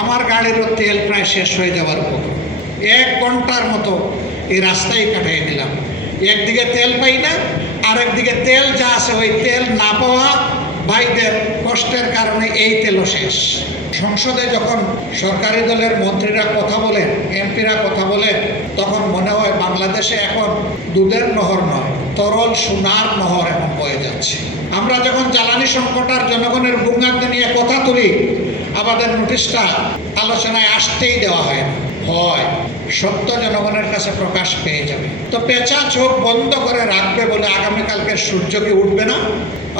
আমার গাড়িরও তেল প্রায় শেষ হয়ে যাওয়ার উপর। 1 ঘন্টার মতো এই রাস্তায় কাটিয়ে দিলাম। একদিকে তেল পাই না, আর একদিকে তেল যা আছে ওই তেল না পাওয়া ভাইদের কষ্টের কারণে এই তেলও শেষ। সংসদে যখন সরকারি দলের মন্ত্রীরা কথা বলেন, এমপিরা কথা বলেন, তখন মনে হয় বাংলাদেশে এখন দুধের নহর নয়, তরল সোনার নহর এখন বয়ে যাচ্ছে। আমরা যখন জ্বালানি সংকট আর জনগণের ভোগান্তি নিয়ে কথা তুলি, আমাদের নোটিশটা আলোচনায় আসতেই দেওয়া হয় না। হয় সত্য জনগণের কাছে প্রকাশ পেয়ে যাবে। তো পেঁচা চোখ বন্ধ করে রাখবে বলে আগামীকালকে সূর্য কি উঠবে না?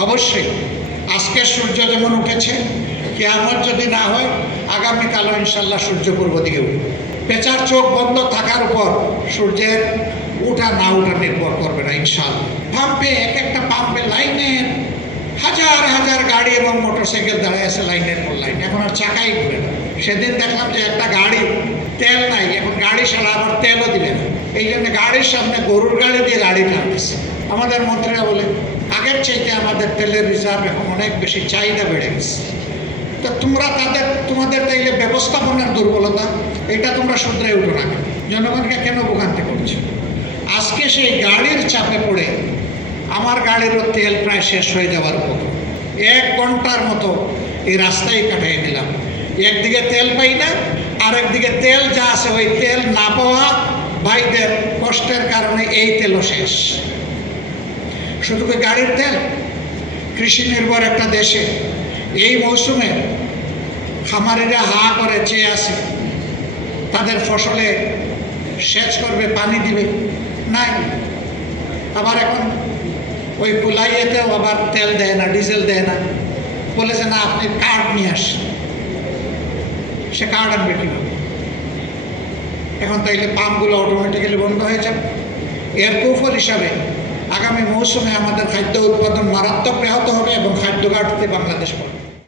অবশ্যই। আজকে সূর্য যেমন উঠেছে, কিয়ামত যদি না হয় আগামীকালও ইনশাল্লাহ সূর্য পূর্ব দিকে উঠবে। পেঁচার চোখ বন্ধ থাকার উপর সূর্যের উঠা না উঠা নির্ভর করবে না ইনশাল্লাহ। পাম্পে এক একটা পাম্পে লাইনের হাজার হাজার গাড়ি এবং মোটরসাইকেল দাঁড়ায় আছে লাইনের পর লাইন, এখন আর চাকাই ঘুরে না। সেদিন দেখলাম যে একটা গাড়ি তেল নাই, এখন গাড়ি ছাড়া আবার তেলও দিলে না। এই জন্য গাড়ির সামনে গরুর গাড়ি দিয়ে গাড়ি টানতেছে। আমাদের মন্ত্রীরা বলে আগের চাইতে আমাদের তেলের রিজার্ভ এখন অনেক বেশি, চাহিদা বেড়ে গেছে। তো তোমাদের তাইলে ব্যবস্থাপনার দুর্বলতা, এটা তোমরা শুধরে উঠো না কেন? জনগণকে কেন ভোগান্তি করছে? আজকে সেই গাড়ির চাপে পড়ে আমার গাড়িরও তেল প্রায় শেষ হয়ে যাওয়ার উপর। 1 ঘন্টার মতো এই রাস্তায় কাটিয়ে দিলাম। একদিকে তেল পাই না, আর একদিকে তেল যা আছে ওই তেল না পাওয়া ভাইদের কষ্টের কারণে এই তেলও শেষ। শুধু কি গাড়ির তেল? কৃষি নির্ভর একটা দেশে এই মৌসুমে খামারিরা হা করে চেয়ে আছে, তাদের ফসলে সেচ করবে, পানি দিবে, নাই। আবার এখন ওই কুলাইয়েতেও আবার তেল দেয় না, ডিজেল দেয় না, বলেছে না আপনি কার্ড নিয়ে আসেন। সে কার্ড আনবে কীভাবে? এখন তাইলে পাম্পগুলো অটোমেটিক্যালি বন্ধ হয়ে যাবে। এর কুফল হিসাবে আগামী মৌসুমে আমাদের খাদ্য উৎপাদন মারাত্মক ব্যাহত হবে এবং খাদ্য ঘাটতিতে বাংলাদেশ পড়বে।